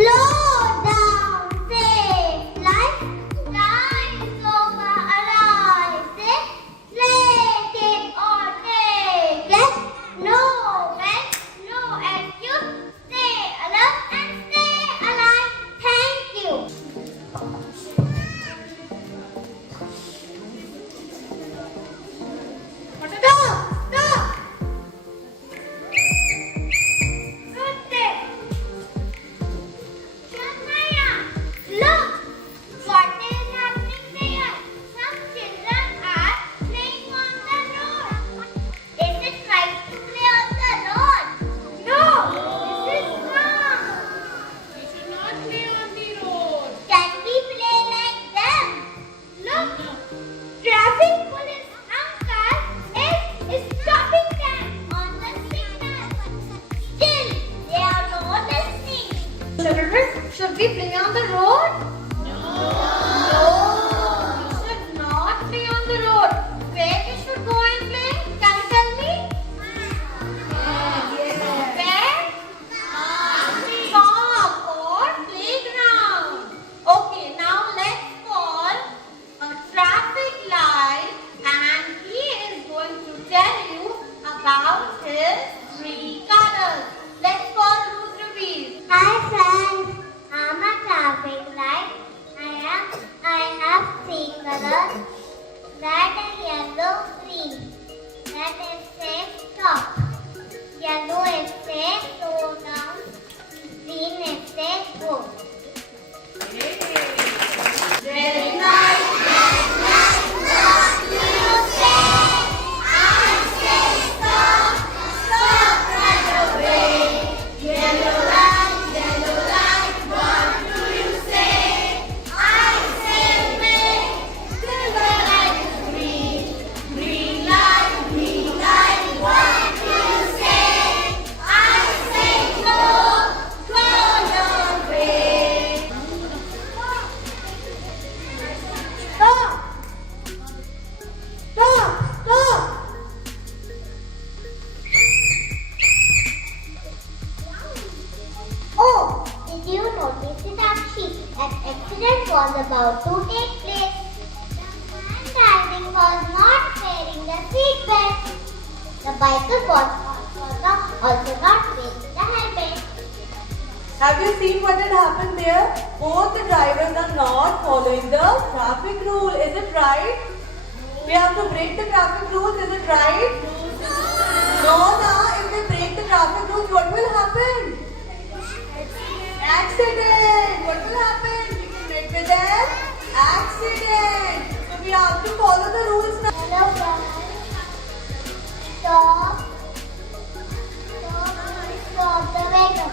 Slow down, say life. Time is over, alive. Say, take it or take it. No rest, no excuse. Stay alert and stay alive. Thank you. Stop! Stop! Good day. Shania, look! What is happening there? Some children are playing on the road. Is it right to play on the road? No! This is wrong. We should not play on the road. Can we play like them? Look! Traffic police uncle is stopping them on the signal. Still, they are not listening. Children, should we play on the road? No, we should not play on the road. Where we should go and play? Can you tell me? Where? Park or playground. Okay, now let's call a traffic light and he is going to tell you about his three colors. Let's call Rudraveer. Hi friends, I'm a traffic light. I have three colors, red and yellow, green. Red is say stop, yellow is say slow down, green is say go. Very nice. What do you say? I say stop, stop right away. Yellow light, what do you say? I say wait, silver light is green. Green light, what do you say? I say go your way. Stop! Stop! Stop! Oh, did you notice it, Akshi? An accident was about to take place. The man driving was not wearing the seat belt. The biker was also not wearing the helmet. Have you seen what had happened there? Both the drivers are not following the traffic rule. Is it right? We have to break the traffic rules. Is it right? No, na. If we break the traffic rules, what will happen? Accident. What will happen? We can make with an accident. So we have to follow the rules now. Hello guys. Stop. Stop the vehicle.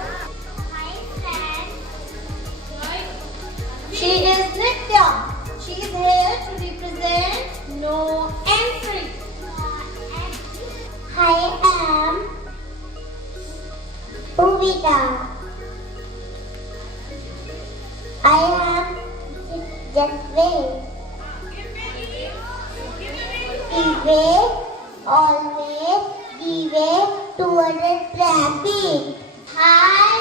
Hi friends. She is Nitya. She is here to represent no entry. I am Uvita. I am just way. Always give way towards traffic. Hi.